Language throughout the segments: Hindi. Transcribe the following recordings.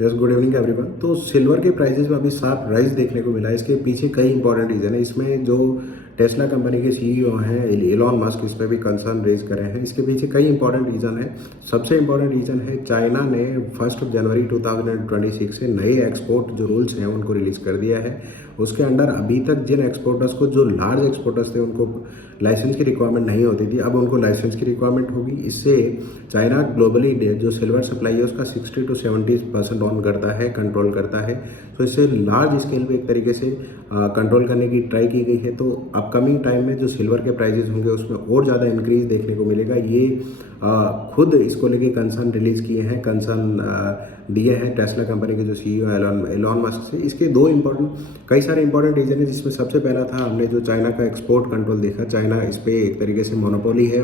Yes, good evening everyone. तो सिल्वर के प्राइसेस में अभी शार्प राइज देखने को मिला है। इसके पीछे कई इंपॉर्टेंट रीज़न है। इसमें जो टेस्ला कंपनी के सीईओ हैं एलॉन मस्क, इस पर भी कंसर्न रेज करे हैं। इसके पीछे कई इंपॉर्टेंट रीज़न है। सबसे इंपॉर्टेंट रीज़न है चाइना ने 1 जनवरी 2026 से नए एक्सपोर्ट जो रूल्स हैं उनको रिलीज़ कर दिया है। उसके अंडर अभी तक जिन एक्सपोर्टर्स को, जो लार्ज एक्सपोर्टर्स थे, उनको लाइसेंस की रिक्वायरमेंट नहीं होती थी, अब उनको लाइसेंस की रिक्वायरमेंट होगी। इससे चाइना ग्लोबली जो सिल्वर सप्लाई है उसका 60 to 70% ऑन करता है, कंट्रोल करता है। तो इससे लार्ज स्केल पे एक तरीके से कंट्रोल करने की ट्राई की गई है। तो अपकमिंग टाइम में जो सिल्वर के प्राइजेस होंगे उसमें और ज़्यादा इंक्रीज देखने को मिलेगा। ये खुद इसको लेके कंसर्न रिलीज किए हैं, कंसर्न दिए हैं टेस्ला कंपनी के जो सीईओ एलॉन मस्क से। इसके कई सारे इंपॉर्टेंट रीजन है, जिसमें सबसे पहला था हमने जो चाइना का एक्सपोर्ट कंट्रोल देखा। चाइना इस पर एक तरीके से मोनोपोली है,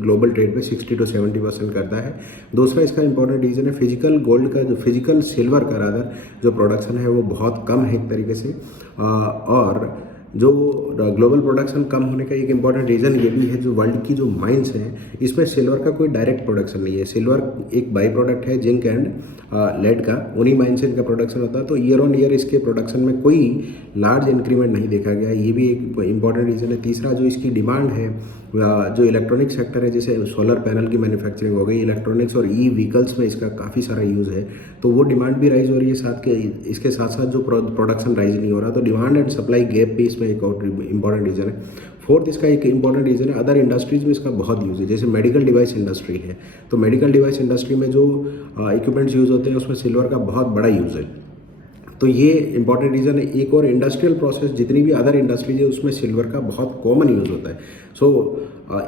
ग्लोबल ट्रेड पे 60 to 70% करता है। दूसरा इसका इंपॉर्टेंट रीजन है फिजिकल गोल्ड का, जो फिजिकल सिल्वर का रादर जो प्रोडक्शन है वो बहुत कम है एक तरीके से। और जो ग्लोबल प्रोडक्शन कम होने का एक इम्पॉर्टेंट रीज़न ये भी है, जो वर्ल्ड की जो माइंस हैं इसमें सिल्वर का कोई डायरेक्ट प्रोडक्शन नहीं है। सिल्वर एक बाई प्रोडक्ट है जिंक एंड लेड का, उन्हीं माइन से इनका प्रोडक्शन होता है। तो ईयर ऑन ईयर इसके प्रोडक्शन में कोई लार्ज इंक्रीमेंट नहीं देखा गया, ये भी एक इंपॉर्टेंट रीज़न है। तीसरा जो इसकी डिमांड है, जो इलेक्ट्रॉनिक सेक्टर है, जैसे सोलर पैनल की मैन्युफैक्चरिंग हो गई, इलेक्ट्रॉनिक्स और ई व्हीकल्स में इसका काफ़ी सारा यूज़ है, तो वो डिमांड भी राइज हो रही है। इसके साथ साथ जो प्रोडक्शन राइज नहीं हो रहा, तो डिमांड एंड सप्लाई गैप भी इसमें एक और इंपॉर्टेंट रीज़न है। फोर्थ इसका एक इंपॉर्टेंट रीज़न है, अदर इंडस्ट्रीज में इसका बहुत यूज़ है। जैसे मेडिकल डिवाइस इंडस्ट्री है, तो मेडिकल डिवाइस इंडस्ट्री में जो इक्विपमेंट्स यूज़ होते हैं उसमें सिल्वर का बहुत बड़ा यूज़ है। तो ये इंपॉर्टेंट रीज़न है। एक और इंडस्ट्रियल प्रोसेस, जितनी भी अदर इंडस्ट्रीज है उसमें सिल्वर का बहुत कॉमन यूज़ होता है। सो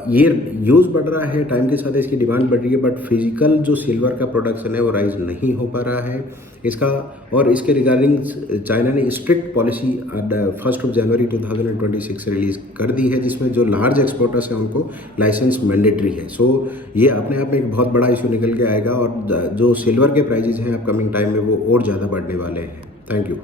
ये यूज़ बढ़ रहा है, टाइम के साथ इसकी डिमांड बढ़ रही है, बट फिजिकल जो सिल्वर का प्रोडक्शन है वो राइज नहीं हो पा रहा है इसका। और इसके रिगार्डिंग चाइना ने स्ट्रिक्ट पॉलिसी 1 जनवरी 2026 से रिलीज़ कर दी है, जिसमें जो लार्ज एक्सपोर्टर्स हैं उनको लाइसेंस मैंडेटरी है। सो ये अपने आप में एक बहुत बड़ा इशू निकल के आएगा, और जो सिल्वर के प्राइजेज हैं अपकमिंग टाइम में वो और ज़्यादा बढ़ने वाले हैं। Thank you.